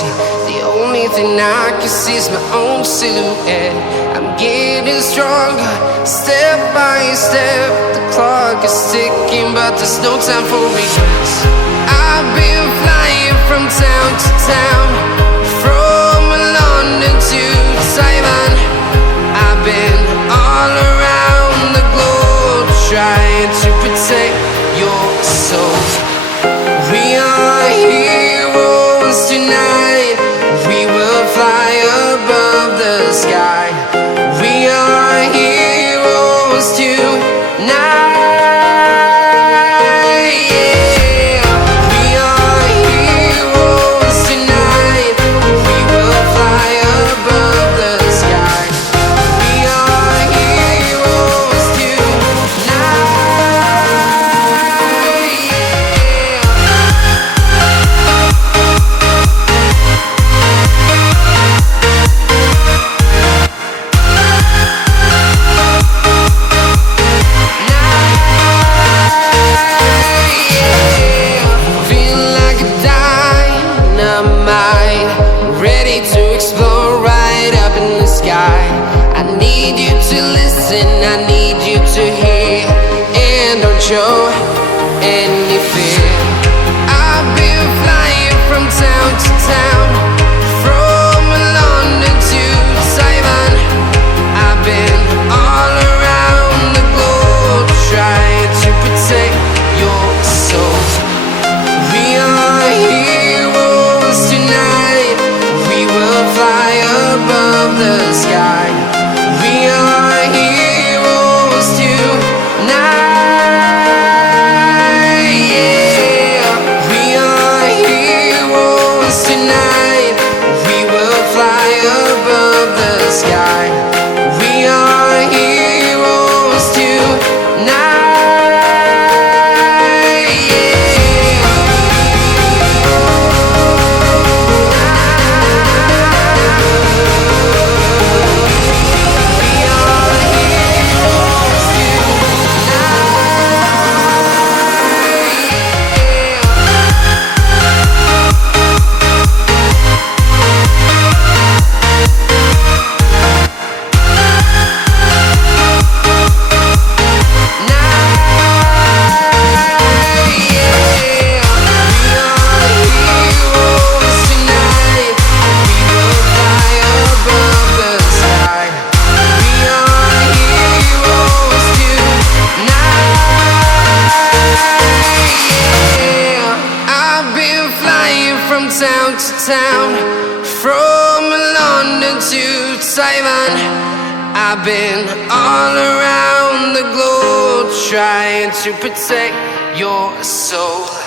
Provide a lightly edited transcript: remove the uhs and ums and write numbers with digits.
empty. The only thing I can see is my own silhouette. I'm getting stronger, step by step. The clock is ticking, but there's no time for regrets. I've been flying from town to town, from London to Taiwan. I've been all around the globe, trying to protect your soul. We are heroes tonight. We will fly above the sky. We are heroes tonight. I need you to listen, I need you to hear, and don't show any fear. I've been flying from town to town, from London to Taiwan. I've been all around the globe, trying to protect your soul. We are heroes tonight. We will fly above the sky. We are heroes tonight. Yeah. We are heroes tonight. We will fly above the sky. We are heroes tonight. From town to town, from London to Taiwan. I've been all around the globe, trying to protect your soul.